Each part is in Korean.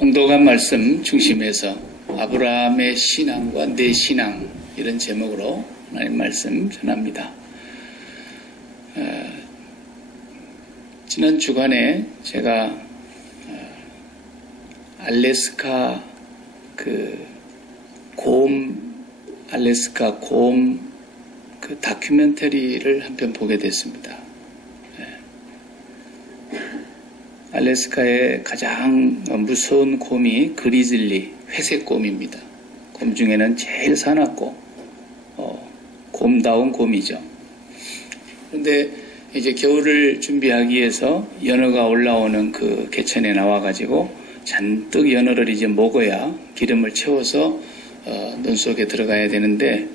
봉독한 말씀 중심에서 아브라함의 신앙과 내 신앙, 이런 제목으로 하나님 말씀 전합니다. 지난 주간에 제가 알래스카 알래스카 곰 다큐멘터리를 한 편 보게 됐습니다. 알래스카의 가장 무서운 곰이 그리즐리, 회색곰입니다. 곰 중에는 제일 사납고 곰다운 곰이죠. 그런데 이제 겨울을 준비하기 위해서 연어가 올라오는 그 개천에 나와가지고 잔뜩 연어를 이제 먹어야 기름을 채워서 눈 속에 들어가야 되는데,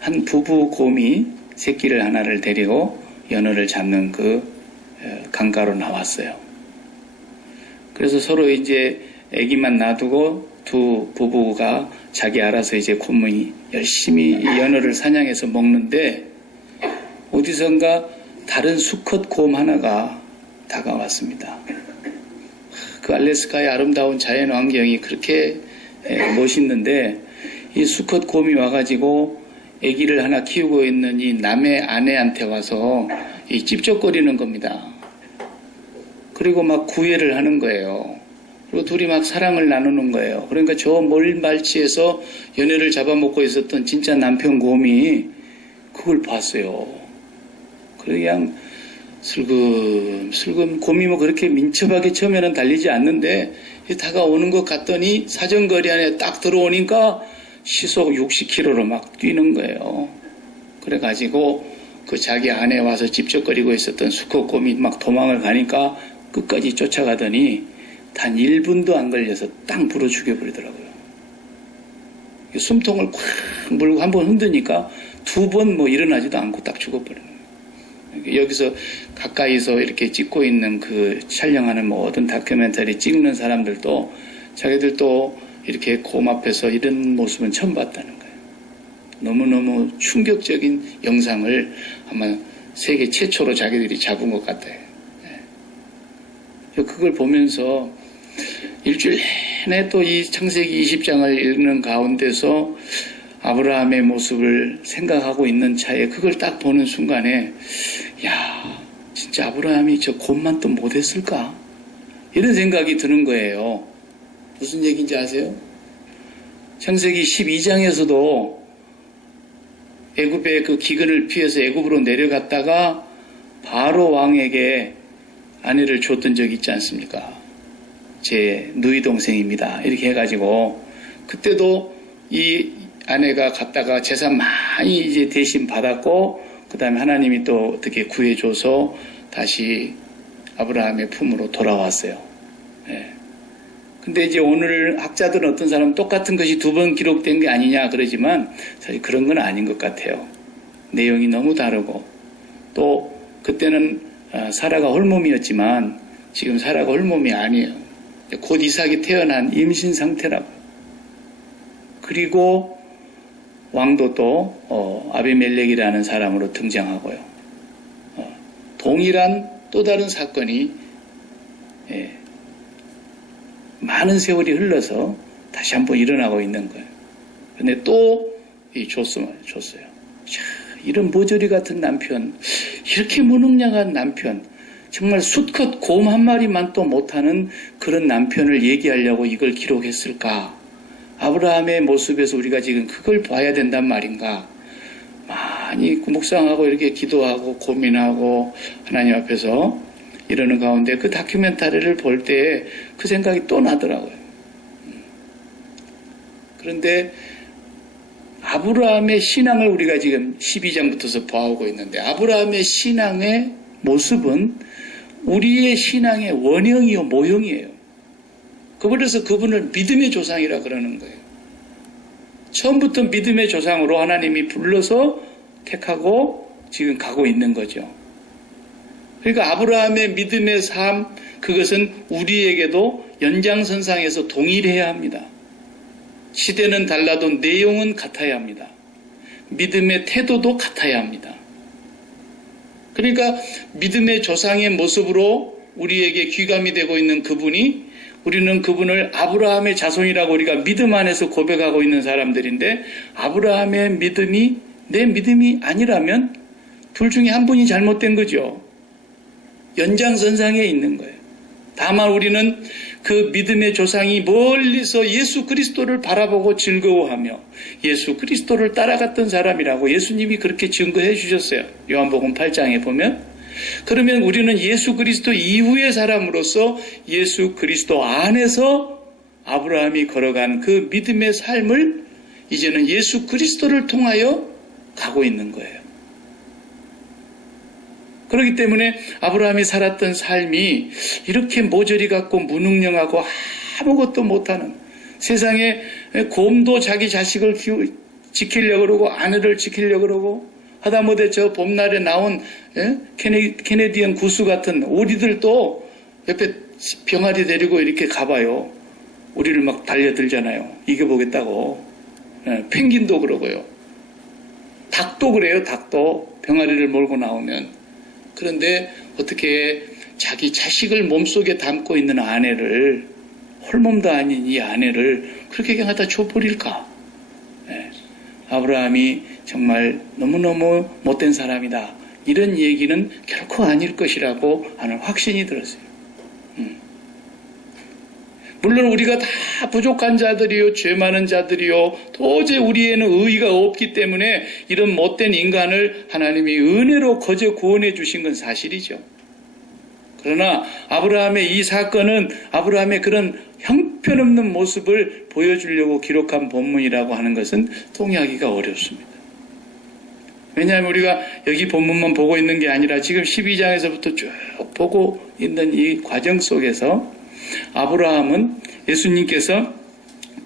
한 부부 곰이 새끼를 하나를 데리고 연어를 잡는 그 강가로 나왔어요. 그래서 서로 이제 아기만 놔두고 두 부부가 자기 알아서 이제 곰이 열심히 이 연어를 사냥해서 먹는데, 어디선가 다른 수컷 곰 하나가 다가왔습니다. 그 알래스카의 아름다운 자연 환경이 그렇게 멋있는데, 이 수컷 곰이 와가지고 아기를 하나 키우고 있는 이 남의 아내한테 와서 이 찝쩍거리는 겁니다. 그리고 막 구애를 하는 거예요. 그리고 둘이 막 사랑을 나누는 거예요. 그러니까 저 멀 말치에서 연애를 잡아먹고 있었던 진짜 남편 곰이 그걸 봤어요. 그냥 슬금 곰이 뭐 그렇게 민첩하게 처음에는 달리지 않는데 다가오는 것 같더니 사정거리 안에 딱 들어오니까 시속 60km로 막 뛰는 거예요. 그래가지고 그 자기 안에 와서 찝쩍거리고 있었던 수컷 곰이 막 도망을 가니까 끝까지 쫓아가더니 단 1분도 안 걸려서 땅 불어 죽여버리더라고요. 숨통을 콱 물고 한번 흔드니까 두 번 뭐 일어나지도 않고 딱 죽어버리는 거예요. 여기서 가까이서 이렇게 찍고 있는 그 촬영하는 모든 다큐멘터리 찍는 사람들도 자기들도 이렇게 곰 앞에서 이런 모습은 처음 봤다는 거예요. 너무너무 충격적인 영상을 아마 세계 최초로 자기들이 잡은 것 같아요. 그걸 보면서 일주일 내내 또 이 창세기 20장을 읽는 가운데서 아브라함의 모습을 생각하고 있는 차에 그걸 딱 보는 순간에, 야, 진짜 아브라함이 저 곰만 또 못했을까? 이런 생각이 드는 거예요. 무슨 얘기인지 아세요? 창세기 12장에서도 애굽의 그 기근을 피해서 애굽으로 내려갔다가 바로 왕에게 아내를 줬던 적이 있지 않습니까? 제 누이 동생입니다. 이렇게 해가지고 그때도 이 아내가 갔다가 재산 많이 이제 대신 받았고, 그 다음에 하나님이 또 어떻게 구해줘서 다시 아브라함의 품으로 돌아왔어요. 예. 근데 이제 오늘 학자들은 어떤 사람은 똑같은 것이 두 번 기록된 게 아니냐 그러지만 사실 그런 건 아닌 것 같아요. 내용이 너무 다르고, 또 그때는 사라가 홀몸이었지만 지금 사라가 홀몸이 아니에요. 곧 이삭이 태어난 임신 상태라고. 그리고 왕도 또 아비멜렉이라는 사람으로 등장하고요. 동일한 또 다른 사건이 많은 세월이 흘러서 다시 한번 일어나고 있는 거예요. 근데 또 이 줬어요. 자, 이런 모조리 같은 남편, 이렇게 무능력한 남편, 정말 수컷 곰 한 마리만 또 못하는 그런 남편을 얘기하려고 이걸 기록했을까? 아브라함의 모습에서 우리가 지금 그걸 봐야 된단 말인가? 많이 묵상하고 이렇게 기도하고 고민하고 하나님 앞에서 이러는 가운데 그 다큐멘터리를 볼 때 그 생각이 또 나더라고요. 그런데 아브라함의 신앙을 우리가 지금 12장부터서 봐오고 있는데, 아브라함의 신앙의 모습은 우리의 신앙의 원형이요 모형이에요. 그래서 그분을 믿음의 조상이라 그러는 거예요. 처음부터 믿음의 조상으로 하나님이 불러서 택하고 지금 가고 있는 거죠. 그러니까 아브라함의 믿음의 삶, 그것은 우리에게도 연장선상에서 동일해야 합니다. 시대는 달라도 내용은 같아야 합니다. 믿음의 태도도 같아야 합니다. 그러니까 믿음의 조상의 모습으로 우리에게 귀감이 되고 있는 그분이 우리는 그분을 아브라함의 자손이라고 우리가 믿음 안에서 고백하고 있는 사람들인데, 아브라함의 믿음이 내 믿음이 아니라면 둘 중에 한 분이 잘못된 거죠. 연장선상에 있는 거예요. 다만 우리는 그 믿음의 조상이 멀리서 예수 그리스도를 바라보고 즐거워하며 예수 그리스도를 따라갔던 사람이라고 예수님이 그렇게 증거해 주셨어요. 요한복음 8장에 보면. 그러면 우리는 예수 그리스도 이후의 사람으로서 예수 그리스도 안에서 아브라함이 걸어간 그 믿음의 삶을 이제는 예수 그리스도를 통하여 가고 있는 거예요. 그렇기 때문에 아브라함이 살았던 삶이 이렇게 모조리 같고 무능력하고 아무것도 못하는, 세상에 곰도 자기 자식을 지키려고 그러고 아내를 지키려고 그러고 하다못해 저 봄날에 나온 캐네디언 구스 같은 오리들도 옆에 병아리 데리고 이렇게 가봐요. 우리를 막 달려들잖아요. 이겨보겠다고. 펭귄도 그러고요. 닭도 그래요. 닭도 병아리를 몰고 나오면. 그런데 어떻게 자기 자식을 몸속에 담고 있는 아내를, 홀몸도 아닌 이 아내를 그렇게 그냥 갖다 줘버릴까? 아브라함이 정말 너무너무 못된 사람이다. 이런 얘기는 결코 아닐 것이라고 하는 확신이 들었어요. 물론 우리가 다 부족한 자들이요, 죄 많은 자들이요, 도저히 우리에는 의의가 없기 때문에 이런 못된 인간을 하나님이 은혜로 거저 구원해 주신 건 사실이죠. 그러나 아브라함의 이 사건은 아브라함의 그런 형편없는 모습을 보여주려고 기록한 본문이라고 하는 것은 동의하기가 어렵습니다. 왜냐하면 우리가 여기 본문만 보고 있는 게 아니라 지금 12장에서부터 쭉 보고 있는 이 과정 속에서 아브라함은 예수님께서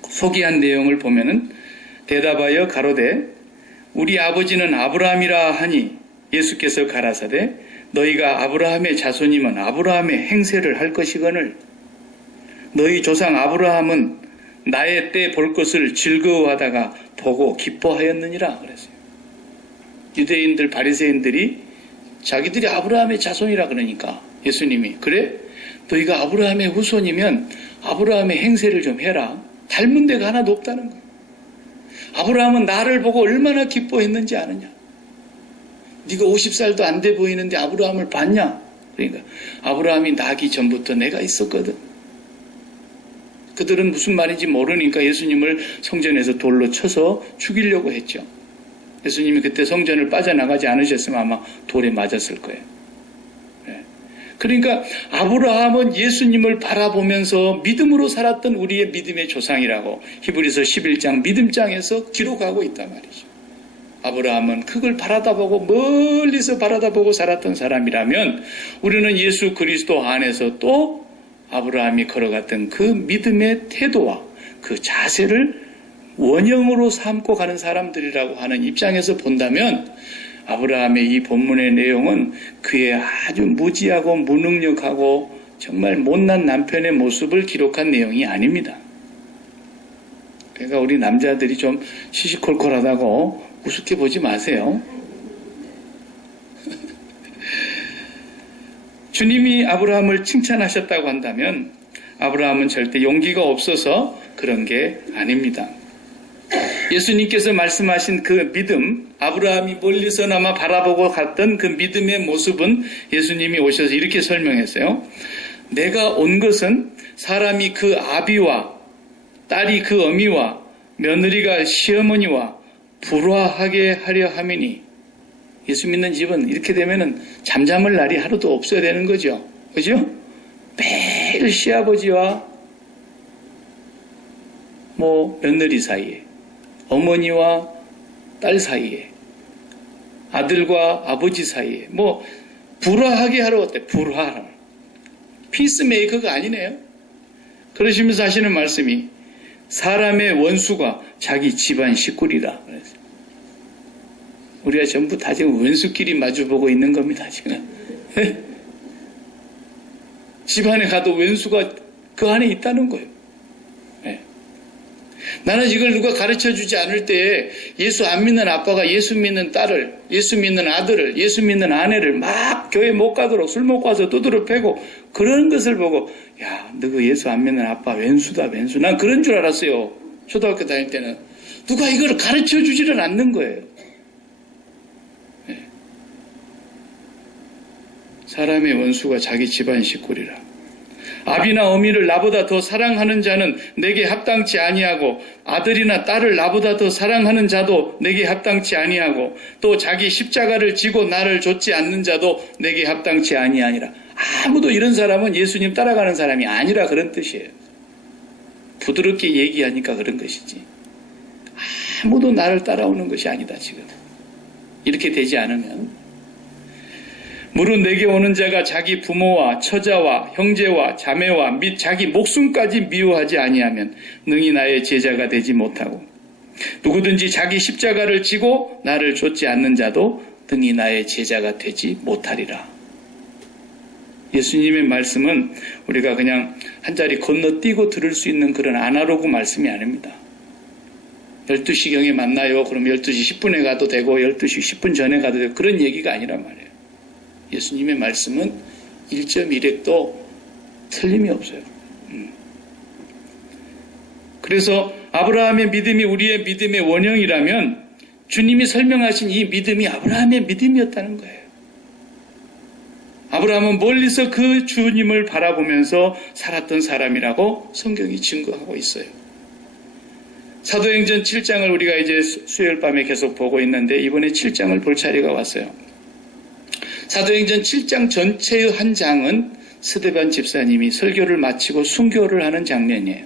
소개한 내용을 보면은 대답하여 가로되 우리 아버지는 아브라함이라 하니 예수께서 가라사대 너희가 아브라함의 자손이면 아브라함의 행세를 할 것이거늘 너희 조상 아브라함은 나의 때 볼 것을 즐거워하다가 보고 기뻐하였느니라 그랬어요. 유대인들 바리새인들이 자기들이 아브라함의 자손이라 그러니까 예수님이 그래? 너희가 아브라함의 후손이면 아브라함의 행세를 좀 해라. 닮은 데가 하나도 없다는 거예요. 아브라함은 나를 보고 얼마나 기뻐했는지 아느냐. 네가 50살도 안 돼 보이는데 아브라함을 봤냐? 그러니까 아브라함이 나기 전부터 내가 있었거든. 그들은 무슨 말인지 모르니까 예수님을 성전에서 돌로 쳐서 죽이려고 했죠. 예수님이 그때 성전을 빠져나가지 않으셨으면 아마 돌에 맞았을 거예요. 그러니까 아브라함은 예수님을 바라보면서 믿음으로 살았던 우리의 믿음의 조상이라고 히브리서 11장 믿음장에서 기록하고 있단 말이죠. 아브라함은 그걸 바라다보고 멀리서 바라다보고 살았던 사람이라면 우리는 예수 그리스도 안에서 또 아브라함이 걸어갔던 그 믿음의 태도와 그 자세를 원형으로 삼고 가는 사람들이라고 하는 입장에서 본다면 아브라함의 이 본문의 내용은 그의 아주 무지하고 무능력하고 정말 못난 남편의 모습을 기록한 내용이 아닙니다. 그러니까 우리 남자들이 좀 시시콜콜하다고 우습게 보지 마세요. 주님이 아브라함을 칭찬하셨다고 한다면 아브라함은 절대 용기가 없어서 그런 게 아닙니다. 예수님께서 말씀하신 그 믿음, 아브라함이 멀리서나마 바라보고 갔던 그 믿음의 모습은 예수님이 오셔서 이렇게 설명했어요. 내가 온 것은 사람이 그 아비와 딸이 그 어미와 며느리가 시어머니와 불화하게 하려 함이니 예수 믿는 집은 이렇게 되면은 잠잠할 날이 하루도 없어야 되는 거죠. 그죠? 매일 시아버지와 며느리 사이에 어머니와 딸 사이에 아들과 아버지 사이에 불화하게 하러 왔대. 불화하라. 피스메이커가 아니네요. 그러시면서 하시는 말씀이 사람의 원수가 자기 집안 식구리라. 우리가 전부 다 지금 원수끼리 마주보고 있는 겁니다. 지금 집안에 가도 원수가 그 안에 있다는 거예요. 나는 이걸 누가 가르쳐 주지 않을 때에 예수 안 믿는 아빠가 예수 믿는 딸을, 예수 믿는 아들을, 예수 믿는 아내를 막 교회 못 가도록 술 먹고 와서 두드러 패고 그런 것을 보고 야, 너그 예수 안 믿는 아빠 왼수다 왼수. 난 그런 줄 알았어요. 초등학교 다닐 때는. 누가 이걸 가르쳐 주지를 않는 거예요. 네. 사람의 원수가 자기 집안 식구리라. 아비나 어미를 나보다 더 사랑하는 자는 내게 합당치 아니하고 아들이나 딸을 나보다 더 사랑하는 자도 내게 합당치 아니하고 또 자기 십자가를 지고 나를 좇지 않는 자도 내게 합당치 아니하니라. 아무도 이런 사람은 예수님 따라가는 사람이 아니라 그런 뜻이에요. 부드럽게 얘기하니까 그런 것이지. 아무도 나를 따라오는 것이 아니다 지금. 이렇게 되지 않으면 무릇 내게 오는 자가 자기 부모와 처자와 형제와 자매와 및 자기 목숨까지 미워하지 아니하면 능히 나의 제자가 되지 못하고 누구든지 자기 십자가를 지고 나를 좇지 않는 자도 능히 나의 제자가 되지 못하리라. 예수님의 말씀은 우리가 그냥 한 자리 건너뛰고 들을 수 있는 그런 아날로그 말씀이 아닙니다. 12시경에 만나요. 그럼 12시 10분에 가도 되고 12시 10분 전에 가도 되고 그런 얘기가 아니란 말이에요. 예수님의 말씀은 1.1핵도 틀림이 없어요. 그래서 아브라함의 믿음이 우리의 믿음의 원형이라면 주님이 설명하신 이 믿음이 아브라함의 믿음이었다는 거예요. 아브라함은 멀리서 그 주님을 바라보면서 살았던 사람이라고 성경이 증거하고 있어요. 사도행전 7장을 우리가 이제 수요일 밤에 계속 보고 있는데 이번에 7장을 볼 차례가 왔어요. 사도행전 7장 전체의 한 장은 스데반 집사님이 설교를 마치고 순교를 하는 장면이에요.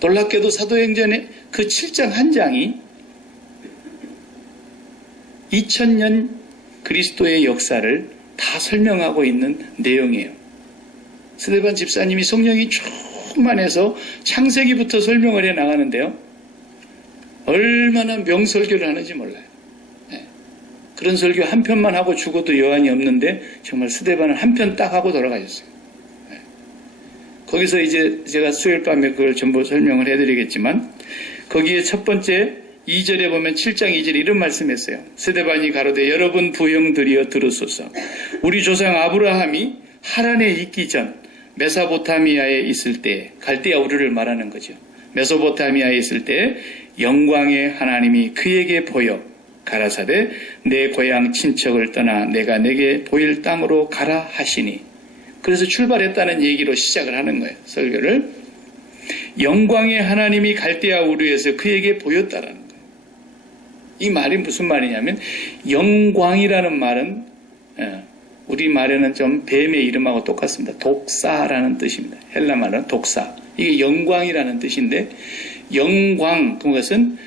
놀랍게도 사도행전의 그 7장 한 장이 2000년 그리스도의 역사를 다 설명하고 있는 내용이에요. 스데반 집사님이 성령이 충만해서 창세기부터 설명을 해 나가는데요. 얼마나 명설교를 하는지 몰라요. 그런 설교 한 편만 하고 죽어도 여한이 없는데 정말 스데반은 한 편 딱 하고 돌아가셨어요. 거기서 이제 제가 수요일 밤에 그걸 전부 설명을 해드리겠지만 거기에 첫 번째 2절에 보면 7장 2절에 이런 말씀했어요. 스데반이 가로되 여러분 부형들이여 들으소서. 우리 조상 아브라함이 하란에 있기 전 메소포타미아에 있을 때 갈대아 우르를 말하는 거죠. 메소포타미아에 있을 때 영광의 하나님이 그에게 보여 가라사대 내 고향 친척을 떠나 내가 내게 보일 땅으로 가라 하시니. 그래서 출발했다는 얘기로 시작을 하는 거예요. 설교를. 영광의 하나님이 갈대아 우르에서 그에게 보였다라는 거예요. 이 말이 무슨 말이냐면 영광이라는 말은 우리 말에는 좀 뱀의 이름하고 똑같습니다. 독사라는 뜻입니다. 헬라 말은 독사. 이게 영광이라는 뜻인데 영광 그것은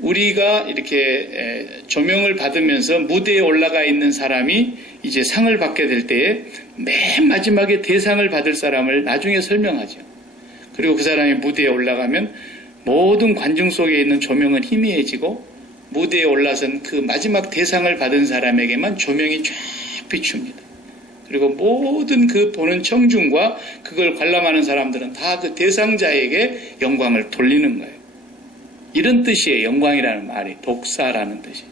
우리가 이렇게 조명을 받으면서 무대에 올라가 있는 사람이 이제 상을 받게 될 때에 맨 마지막에 대상을 받을 사람을 나중에 설명하죠. 그리고 그 사람이 무대에 올라가면 모든 관중 속에 있는 조명은 희미해지고 무대에 올라선 그 마지막 대상을 받은 사람에게만 조명이 쫙 비춥니다. 그리고 모든 그 보는 청중과 그걸 관람하는 사람들은 다 그 대상자에게 영광을 돌리는 거예요. 이런 뜻이에요. 영광이라는 말이 독사라는 뜻이.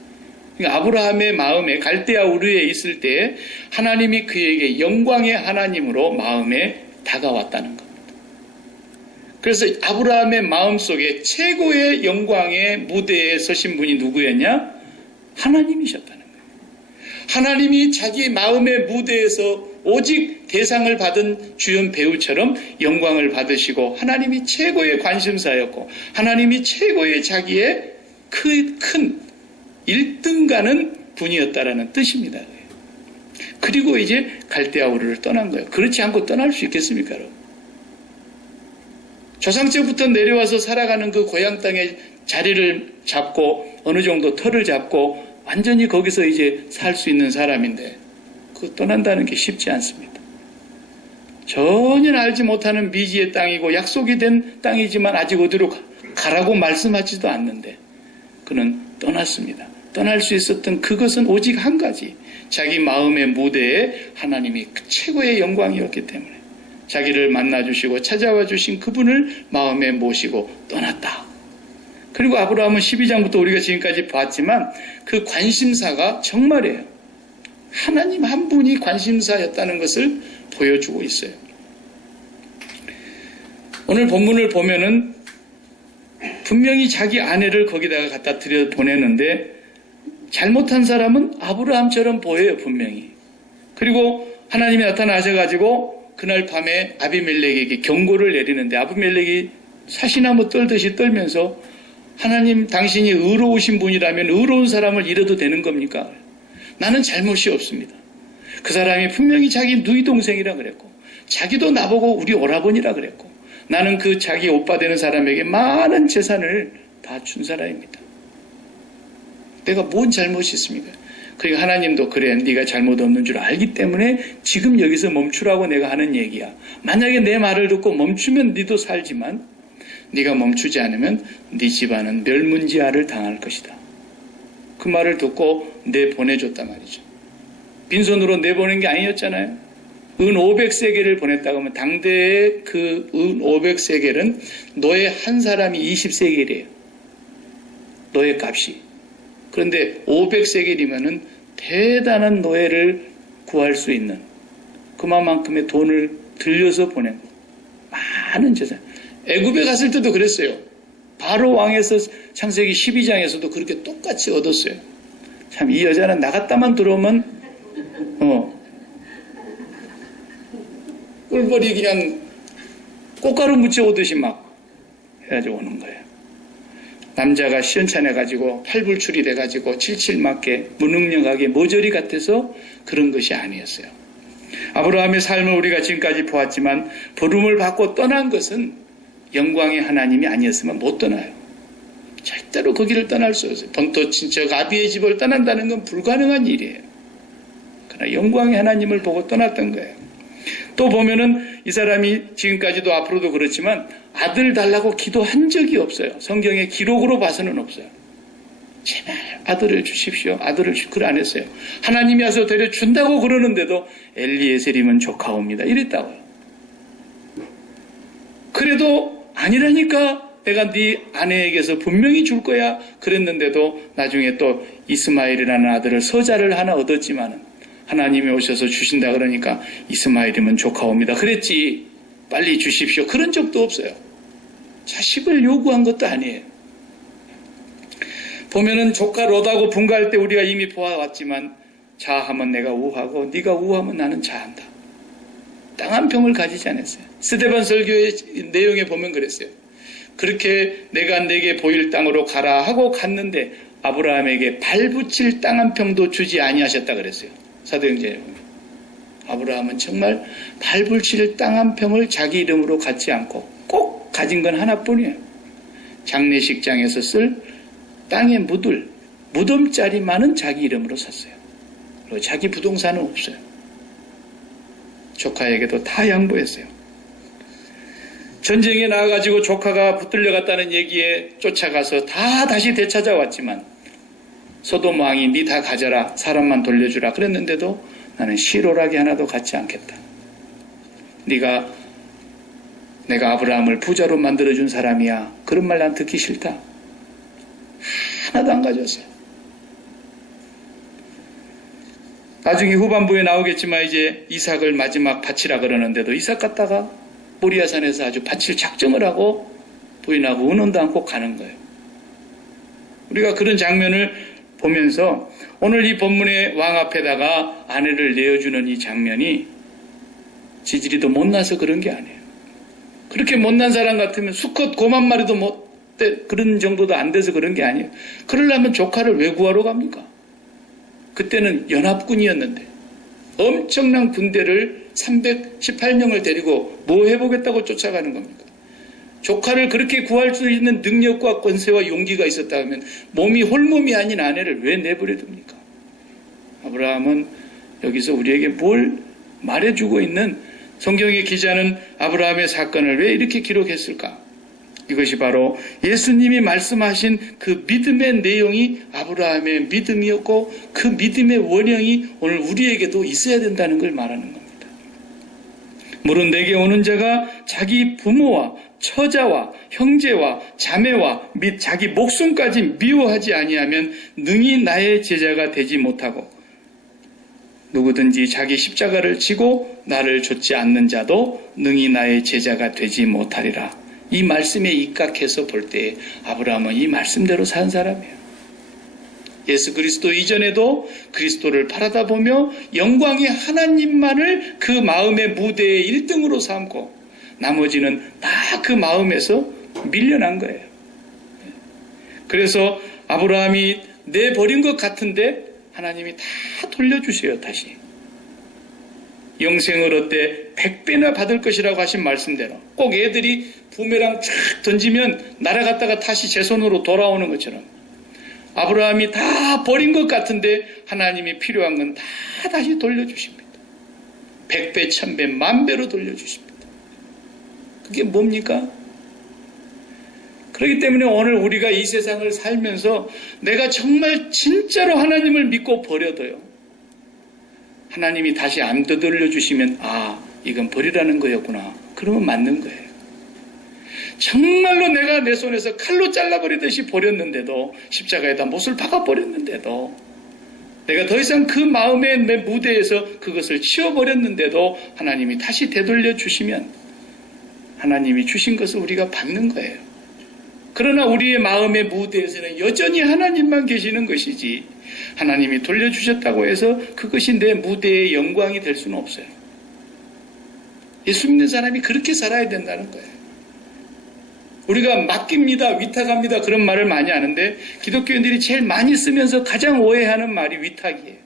그러니까 아브라함의 마음에 갈대아 우르에 있을 때 하나님이 그에게 영광의 하나님으로 마음에 다가왔다는 겁니다. 그래서 아브라함의 마음속에 최고의 영광의 무대에 서신 분이 누구였냐? 하나님이셨다는 거예요. 하나님이 자기 마음의 무대에서 오직 대상을 받은 주연 배우처럼 영광을 받으시고 하나님이 최고의 관심사였고 하나님이 최고의 자기의 큰 1등 가는 분이었다라는 뜻입니다. 그리고 이제 갈대아 우르를 떠난 거예요. 그렇지 않고 떠날 수 있겠습니까? 여러분? 조상적부터 내려와서 살아가는 그 고향 땅에 자리를 잡고 어느 정도 터를 잡고 완전히 거기서 이제 살 수 있는 사람인데 그 떠난다는 게 쉽지 않습니다. 전혀 알지 못하는 미지의 땅이고 약속이 된 땅이지만 아직 어디로 가라고 말씀하지도 않는데 그는 떠났습니다. 떠날 수 있었던 그것은 오직 한 가지. 자기 마음의 무대에 하나님이 최고의 영광이었기 때문에 자기를 만나주시고 찾아와 주신 그분을 마음에 모시고 떠났다. 그리고 아브라함은 12장부터 우리가 지금까지 봤지만 그 관심사가 정말이에요. 하나님 한 분이 관심사였다는 것을 보여주고 있어요. 오늘 본문을 보면은 분명히 자기 아내를 거기다가 갖다 들여 보내는데 잘못한 사람은 아브라함처럼 보여요, 분명히. 그리고 하나님이 나타나셔가지고 그날 밤에 아비멜렉에게 경고를 내리는데 아비멜렉이 사시나무 떨듯이 떨면서 하나님 당신이 의로우신 분이라면 의로운 사람을 잃어도 되는 겁니까? 나는 잘못이 없습니다. 그 사람이 분명히 자기 누이 동생이라 그랬고 자기도 나보고 우리 오라버니라 그랬고 나는 그 자기 오빠 되는 사람에게 많은 재산을 다 준 사람입니다. 내가 뭔 잘못이 있습니까? 그러니까 하나님도 그래 네가 잘못 없는 줄 알기 때문에 지금 여기서 멈추라고 내가 하는 얘기야. 만약에 내 말을 듣고 멈추면 네도 살지만 네가 멈추지 않으면 네 집안은 멸문지화를 당할 것이다. 그 말을 듣고 내보내줬단 말이죠. 빈손으로 내보낸 게 아니었잖아요. 은 500세겔을 보냈다고 하면 당대의 그 은 500세겔은 노예 한 사람이 20세겔이에요. 노예 값이. 그런데 500세겔이면은 대단한 노예를 구할 수 있는 그만큼의 돈을 들여서 보낸 거. 많은 재산. 애굽에 갔을 때도 그랬어요. 바로 왕에서 창세기 12장에서도 그렇게 똑같이 얻었어요. 참 이 여자는 나갔다만 들어오면 꿀벌이 그냥 꽃가루 묻혀오듯이 막 해가지고 오는 거예요. 남자가 시원찮아가지고 팔불출이 돼가지고 칠칠맞게 무능력하게 모조리 같아서 그런 것이 아니었어요. 아브라함의 삶을 우리가 지금까지 보았지만 부름을 받고 떠난 것은 영광의 하나님이 아니었으면 못 떠나요. 절대로 그 길을 떠날 수 없어요. 본토 친척 아비의 집을 떠난다는 건 불가능한 일이에요. 그러나 영광의 하나님을 보고 떠났던 거예요. 또 보면은 이 사람이 지금까지도 앞으로도 그렇지만 아들 달라고 기도한 적이 없어요. 성경의 기록으로 봐서는 없어요. 제발 아들을 주십시오. 아들을 그래 안 했어요. 하나님이 와서 데려준다고 그러는데도 엘리에셀이면 조카옵니다. 이랬다고요. 그래도 아니라니까 내가 네 아내에게서 분명히 줄 거야 그랬는데도 나중에 또 이스마엘이라는 아들을 서자를 하나 얻었지만은 하나님이 오셔서 주신다 그러니까 이스마엘이면 조카옵니다. 그랬지. 빨리 주십시오. 그런 적도 없어요. 자식을 요구한 것도 아니에요. 보면은 조카 롯하고 분가할 때 우리가 이미 보아왔지만 자하면 내가 우하고 네가 우하면 나는 자한다. 땅 한 평을 가지지 않았어요. 스데반 설교의 내용에 보면 그랬어요. 그렇게 내가 내게 보일 땅으로 가라 하고 갔는데 아브라함에게 발붙일 땅 한 평도 주지 아니하셨다 그랬어요. 사도행전에 보면 아브라함은 정말 발붙일 땅 한 평을 자기 이름으로 갖지 않고 꼭 가진 건 하나뿐이에요. 장례식장에서 쓸 땅에 묻을 무덤자리만은 자기 이름으로 샀어요. 그리고 자기 부동산은 없어요. 조카에게도 다 양보했어요. 전쟁에 나와가지고 조카가 붙들려갔다는 얘기에 쫓아가서 다 다시 되찾아왔지만 소돔 왕이 네 다 가져라 사람만 돌려주라 그랬는데도 나는 시로라기 하나도 갖지 않겠다. 네가 내가 아브라함을 부자로 만들어준 사람이야. 그런 말 난 듣기 싫다. 하나도 안 가져왔어요. 나중에 후반부에 나오겠지만 이제 이삭을 마지막 바치라 그러는데도 이삭 갖다가 모리아산에서 아주 바칠 작정을 하고 부인하고 은혼도 않고 가는 거예요. 우리가 그런 장면을 보면서 오늘 이 본문의 왕 앞에다가 아내를 내어주는 이 장면이 지질이 더 못나서 그런 게 아니에요. 그렇게 못난 사람 같으면 수컷 고만 마리도 그런 정도도 안 돼서 그런 게 아니에요. 그러려면 조카를 왜 구하러 갑니까? 그때는 연합군이었는데 엄청난 군대를 318명을 데리고 뭐 해보겠다고 쫓아가는 겁니까? 조카를 그렇게 구할 수 있는 능력과 권세와 용기가 있었다 하면 몸이 홀몸이 아닌 아내를 왜 내버려 둡니까? 아브라함은 여기서 우리에게 뭘 말해주고 있는 성경의 기자는 아브라함의 사건을 왜 이렇게 기록했을까? 이것이 바로 예수님이 말씀하신 그 믿음의 내용이 아브라함의 믿음이었고 그 믿음의 원형이 오늘 우리에게도 있어야 된다는 걸 말하는 겁니다. 물은 내게 오는 자가 자기 부모와 처자와 형제와 자매와 및 자기 목숨까지 미워하지 아니하면 능히 나의 제자가 되지 못하고 누구든지 자기 십자가를 지고 나를 좇지 않는 자도 능히 나의 제자가 되지 못하리라. 이 말씀에 입각해서 볼 때 아브라함은 이 말씀대로 산 사람이에요. 예수 그리스도 이전에도 그리스도를 바라다 보며 영광의 하나님만을 그 마음의 무대의 1등으로 삼고 나머지는 다 그 마음에서 밀려난 거예요. 그래서 아브라함이 내버린 것 같은데 하나님이 다 돌려주세요. 다시 영생을 얻되 100배나 받을 것이라고 하신 말씀대로 꼭 애들이 부메랑 쫙 던지면 날아갔다가 다시 제 손으로 돌아오는 것처럼 아브라함이 다 버린 것 같은데 하나님이 필요한 건 다 다시 돌려주십니다. 100배, 1000배, 10,000배로 돌려주십니다. 그게 뭡니까? 그렇기 때문에 오늘 우리가 이 세상을 살면서 내가 정말 진짜로 하나님을 믿고 버려도요. 하나님이 다시 안 되돌려주시면 이건 버리라는 거였구나. 그러면 맞는 거예요. 정말로 내가 내 손에서 칼로 잘라버리듯이 버렸는데도 십자가에다 못을 박아버렸는데도 내가 더 이상 그 마음의 내 무대에서 그것을 치워버렸는데도 하나님이 다시 되돌려 주시면 하나님이 주신 것을 우리가 받는 거예요. 그러나 우리의 마음의 무대에서는 여전히 하나님만 계시는 것이지 하나님이 돌려주셨다고 해서 그것이 내 무대의 영광이 될 수는 없어요. 예수 믿는 사람이 그렇게 살아야 된다는 거예요. 우리가 맡깁니다, 위탁합니다 그런 말을 많이 하는데 기독교인들이 제일 많이 쓰면서 가장 오해하는 말이 위탁이에요.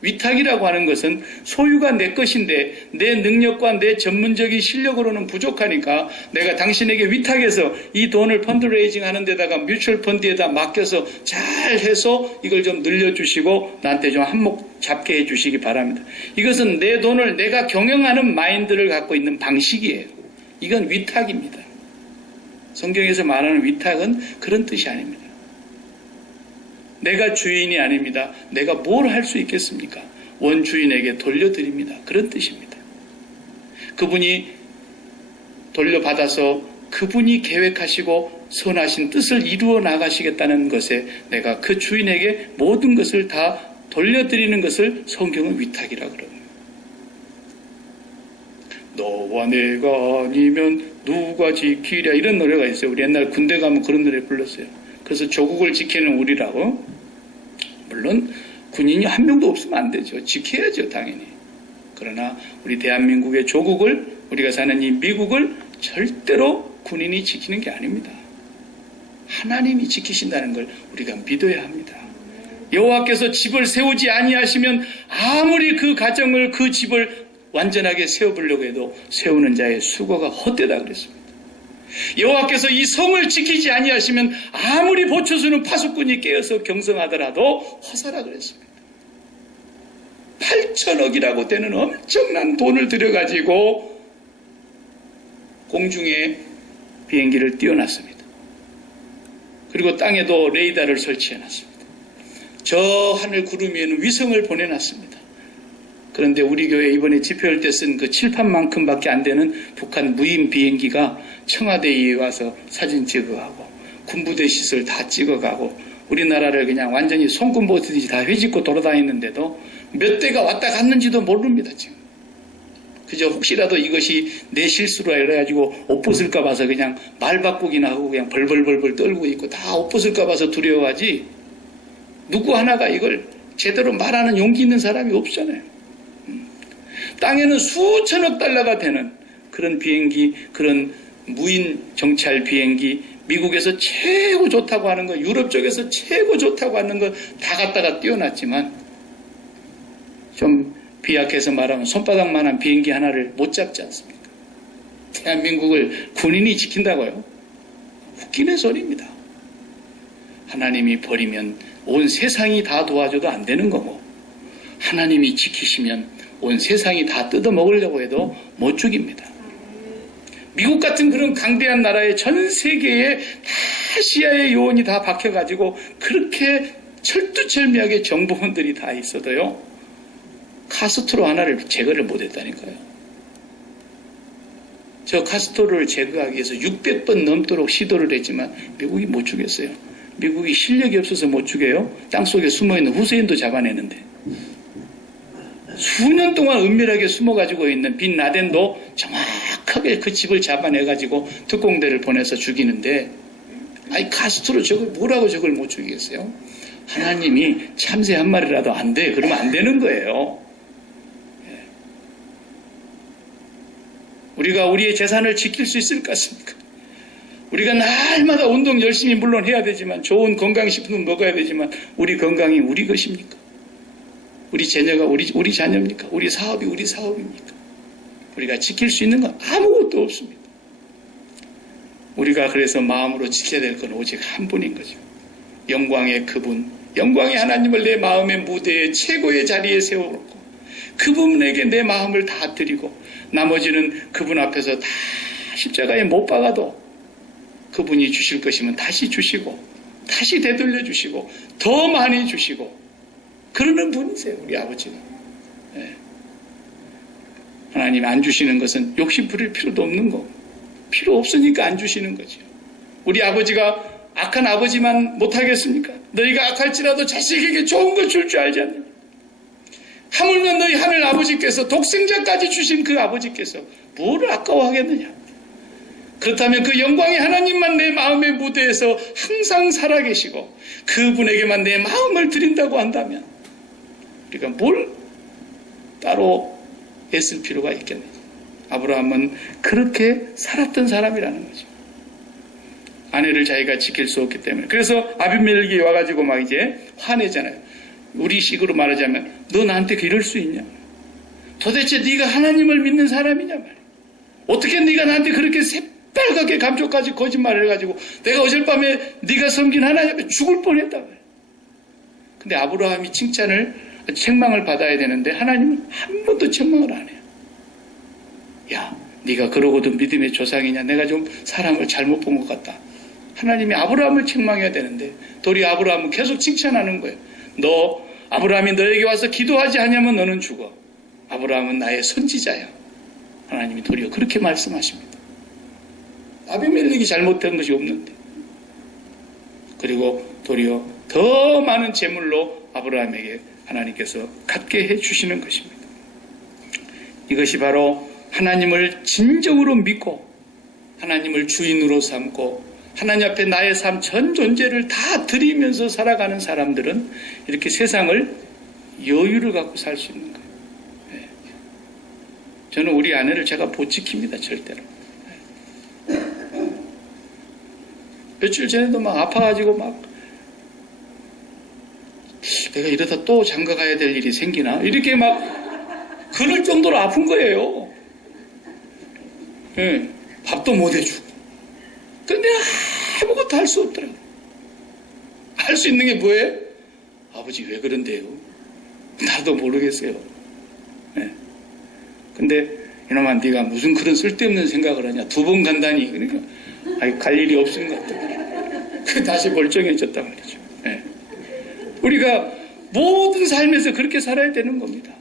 위탁이라고 하는 것은 소유가 내 것인데 내 능력과 내 전문적인 실력으로는 부족하니까 내가 당신에게 위탁해서 이 돈을 펀드레이징 하는 데다가 뮤추얼 펀드에다 맡겨서 잘 해서 이걸 좀 늘려주시고 나한테 좀 한몫 잡게 해주시기 바랍니다. 이것은 내 돈을 내가 경영하는 마인드를 갖고 있는 방식이에요. 이건 위탁입니다. 성경에서 말하는 위탁은 그런 뜻이 아닙니다. 내가 주인이 아닙니다. 내가 뭘 할 수 있겠습니까? 원주인에게 돌려드립니다. 그런 뜻입니다. 그분이 돌려받아서 그분이 계획하시고 선하신 뜻을 이루어 나가시겠다는 것에 내가 그 주인에게 모든 것을 다 돌려드리는 것을 성경은 위탁이라고 그럽니다. 너와 내가 아니면 누가 지키랴 이런 노래가 있어요. 우리 옛날 군대 가면 그런 노래 불렀어요. 그래서 조국을 지키는 우리라고. 물론 군인이 한 명도 없으면 안 되죠. 지켜야죠, 당연히. 그러나 우리 대한민국의 조국을, 우리가 사는 이 미국을 절대로 군인이 지키는 게 아닙니다. 하나님이 지키신다는 걸 우리가 믿어야 합니다. 여호와께서 집을 세우지 아니하시면 아무리 그 가정을, 그 집을 완전하게 세워보려고 해도 세우는 자의 수고가 헛되다 그랬습니다. 여호와께서 이 성을 지키지 아니하시면 아무리 보초수는 파수꾼이 깨어서 경성하더라도 허사라 그랬습니다. 8천억이라고 되는 엄청난 돈을 들여가지고 공중에 비행기를 띄워놨습니다. 그리고 땅에도 레이더를 설치해놨습니다. 저 하늘 구름 위에는 위성을 보내놨습니다. 그런데 우리 교회 이번에 집회할 때 쓴 그 칠판만큼밖에 안 되는 북한 무인 비행기가 청와대에 와서 사진 찍어가고 군부대 시설 다 찍어가고 우리나라를 그냥 완전히 손금 보듯이 다 회집고 돌아다니는데도 몇 대가 왔다 갔는지도 모릅니다. 지금. 그저 혹시라도 이것이 내 실수라 이래가지고 옷 벗을까 봐서 그냥 말 바꾸기나 하고 그냥 벌벌벌벌 떨고 있고 다 옷 벗을까 봐서 두려워하지 누구 하나가 이걸 제대로 말하는 용기 있는 사람이 없잖아요. 땅에는 수천억 달러가 되는 그런 비행기, 그런 무인 정찰 비행기, 미국에서 최고 좋다고 하는 거, 유럽 쪽에서 최고 좋다고 하는 거 다 갖다가 띄워놨지만 좀 비약해서 말하면 손바닥만한 비행기 하나를 못 잡지 않습니까? 대한민국을 군인이 지킨다고요? 웃기는 소리입니다. 하나님이 버리면 온 세상이 다 도와줘도 안 되는 거고 하나님이 지키시면 온 세상이 다 뜯어먹으려고 해도 못 죽입니다. 미국 같은 그런 강대한 나라에 전 세계에 다 시아의 요원이 다 박혀가지고 그렇게 철두철미하게 정보원들이 다 있어도요. 카스트로 하나를 제거를 못했다니까요. 저 카스토로를 제거하기 위해서 600번 넘도록 시도를 했지만 미국이 못 죽였어요. 미국이 실력이 없어서 못 죽여요. 땅속에 숨어있는 후세인도 잡아내는데. 수년 동안 은밀하게 숨어가지고 있는 빈 라덴도 정확하게 그 집을 잡아내가지고 특공대를 보내서 죽이는데, 아니 카스트로 저걸 뭐라고 저걸 못 죽이겠어요? 하나님이 참새 한 마리라도 안 돼. 그러면 안 되는 거예요. 우리가 우리의 재산을 지킬 수 있을 것 같습니까? 우리가 날마다 운동 열심히 물론 해야 되지만, 좋은 건강식품 먹어야 되지만, 우리 건강이 우리 것입니까? 우리 자녀가 우리 자녀입니까? 우리 사업이 우리 사업입니까? 우리가 지킬 수 있는 건 아무것도 없습니다. 우리가 그래서 마음으로 지켜야 될 건 오직 한 분인 거죠. 영광의 그분, 영광의 하나님을 내 마음의 무대에 최고의 자리에 세워놓고 그분에게 내 마음을 다 드리고, 나머지는 그분 앞에서 다 십자가에 못 박아도 그분이 주실 것이면 다시 주시고, 다시 되돌려 주시고, 더 많이 주시고, 그러는 분이세요, 우리 아버지가. 네. 하나님 안 주시는 것은 욕심 부릴 필요도 없는 거고, 필요 없으니까 안 주시는 거죠. 우리 아버지가 악한 아버지만 못하겠습니까? 너희가 악할지라도 자식에게 좋은 걸 줄 줄 알지 않느냐? 하물며 너희 하늘 아버지께서 독생자까지 주신 그 아버지께서 뭐를 아까워하겠느냐? 그렇다면 그 영광의 하나님만 내 마음의 무대에서 항상 살아계시고 그분에게만 내 마음을 드린다고 한다면 우리가 뭘 따로 애쓸 필요가 있겠느냐? 아브라함은 그렇게 살았던 사람이라는 거죠. 아내를 자기가 지킬 수 없기 때문에. 그래서 아비멜렉이 와가지고 막 이제 화내잖아요. 우리 식으로 말하자면 너 나한테 이럴 수 있냐? 도대체 네가 하나님을 믿는 사람이냐 말이야. 어떻게 네가 나한테 그렇게 새빨갛게 감쪽까지 거짓말을 해가지고 내가 어젯밤에 네가 섬긴 하나님 앞에 죽을 뻔했다 말이야. 근데 아브라함이 책망을 받아야 되는데 하나님은 한 번도 책망을 안 해요. 야, 네가 그러고도 믿음의 조상이냐? 내가 좀 사람을 잘못 본 것 같다. 하나님이 아브라함을 책망해야 되는데 도리어 아브라함은 계속 칭찬하는 거예요. 너 아브라함이 너에게 와서 기도하지 않으면 너는 죽어. 아브라함은 나의 선지자야. 하나님이 도리어 그렇게 말씀하십니다. 아비멜렉이 잘못된 것이 없는데. 그리고 도리어 더 많은 재물로 아브라함에게 하나님께서 갖게 해주시는 것입니다. 이것이 바로 하나님을 진정으로 믿고 하나님을 주인으로 삼고 하나님 앞에 나의 삶 전 존재를 다 드리면서 살아가는 사람들은 이렇게 세상을 여유를 갖고 살 수 있는 거예요. 네. 저는 우리 아내를 제가 못 지킵니다. 절대로. 네. 며칠 전에도 막 아파가지고 막 내가 이러다 또 장가 가야 될 일이 생기나 이렇게 막 그럴 정도로 아픈 거예요. 네. 밥도 못 해주고. 근데 아무것도 할 수 없더라고요. 할 수 있는 게 뭐예요? 아버지 왜 그런데요? 나도 모르겠어요. 네. 근데 이놈아 네가 무슨 그런 쓸데없는 생각을 하냐. 2번 간다니. 그러니까 아니, 갈 일이 없은 것 같다. 그 다시 멀쩡해졌단 말이죠. 네. 우리가 모든 삶에서 그렇게 살아야 되는 겁니다.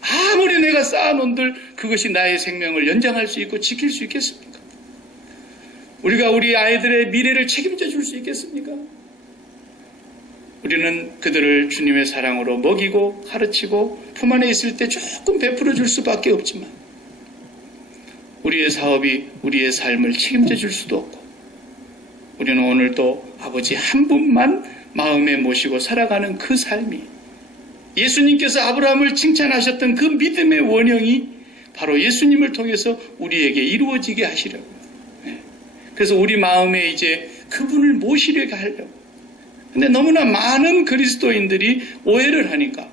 아무리 내가 쌓아놓은들 그것이 나의 생명을 연장할 수 있고 지킬 수 있겠습니까? 우리가 우리 아이들의 미래를 책임져 줄 수 있겠습니까? 우리는 그들을 주님의 사랑으로 먹이고 가르치고 품 안에 있을 때 조금 베풀어 줄 수밖에 없지만 우리의 사업이 우리의 삶을 책임져 줄 수도 없고 우리는 오늘도 아버지 한 분만 마음에 모시고 살아가는 그 삶이 예수님께서 아브라함을 칭찬하셨던 그 믿음의 원형이 바로 예수님을 통해서 우리에게 이루어지게 하시려고. 그래서 우리 마음에 이제 그분을 모시려고 하려고. 근데 너무나 많은 그리스도인들이 오해를 하니까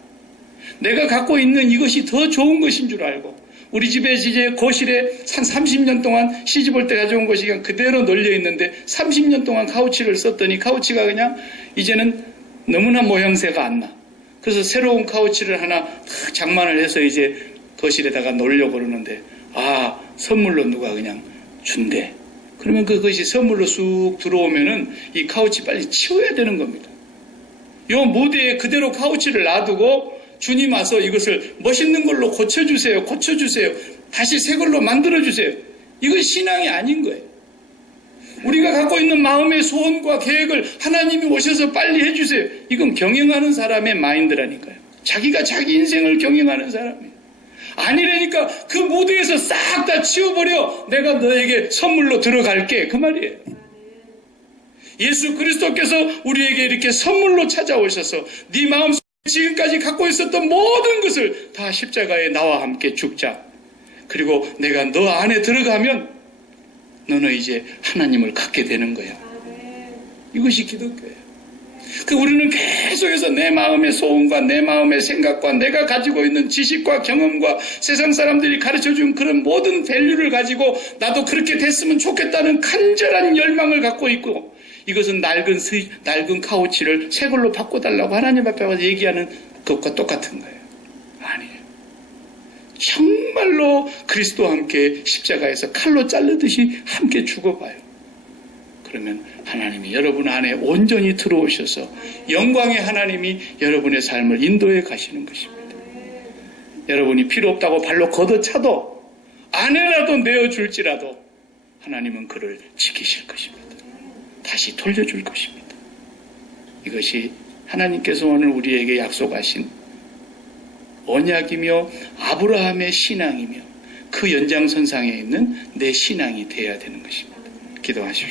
내가 갖고 있는 이것이 더 좋은 것인 줄 알고 우리 집에 이제 거실에 한 30년 동안 시집올 때 가져온 것이 그냥 그대로 널려 있는데 30년 동안 카우치를 썼더니 카우치가 그냥 이제는 너무나 모양새가 안 나. 그래서 새로운 카우치를 하나 장만을 해서 이제 거실에다가 놓으려고 그러는데 선물로 누가 그냥 준대. 그러면 그것이 선물로 쑥 들어오면은 이 카우치 빨리 치워야 되는 겁니다. 요 무대에 그대로 카우치를 놔두고 주님 와서 이것을 멋있는 걸로 고쳐주세요. 다시 새 걸로 만들어주세요. 이건 신앙이 아닌 거예요. 우리가 갖고 있는 마음의 소원과 계획을 하나님이 오셔서 빨리 해주세요. 이건 경영하는 사람의 마인드라니까요. 자기가 자기 인생을 경영하는 사람이에요. 아니라니까 그 무대에서 싹 다 치워버려. 내가 너에게 선물로 들어갈게. 그 말이에요. 예수 그리스도께서 우리에게 이렇게 선물로 찾아오셔서 네 마음속에 지금까지 갖고 있었던 모든 것을 다 십자가에 나와 함께 죽자. 그리고 내가 너 안에 들어가면 너는 이제 하나님을 갖게 되는 거야. 이것이 기독교예요. 우리는 계속해서 내 마음의 소원과 내 마음의 생각과 내가 가지고 있는 지식과 경험과 세상 사람들이 가르쳐준 그런 모든 밸류를 가지고 나도 그렇게 됐으면 좋겠다는 간절한 열망을 갖고 있고, 이것은 낡은 카우치를 새 걸로 바꿔달라고 하나님 앞에 와서 얘기하는 것과 똑같은 거예요. 아니에요. 정말로 그리스도와 함께 십자가에서 칼로 자르듯이 함께 죽어봐요. 그러면 하나님이 여러분 안에 온전히 들어오셔서 영광의 하나님이 여러분의 삶을 인도해 가시는 것입니다. 여러분이 필요 없다고 발로 걷어차도 아내라도 내어줄지라도 하나님은 그를 지키실 것입니다. 다시 돌려줄 것입니다. 이것이 하나님께서 오늘 우리에게 약속하신 언약이며 아브라함의 신앙이며 그 연장선상에 있는 내 신앙이 되어야 되는 것입니다. 기도하십시오.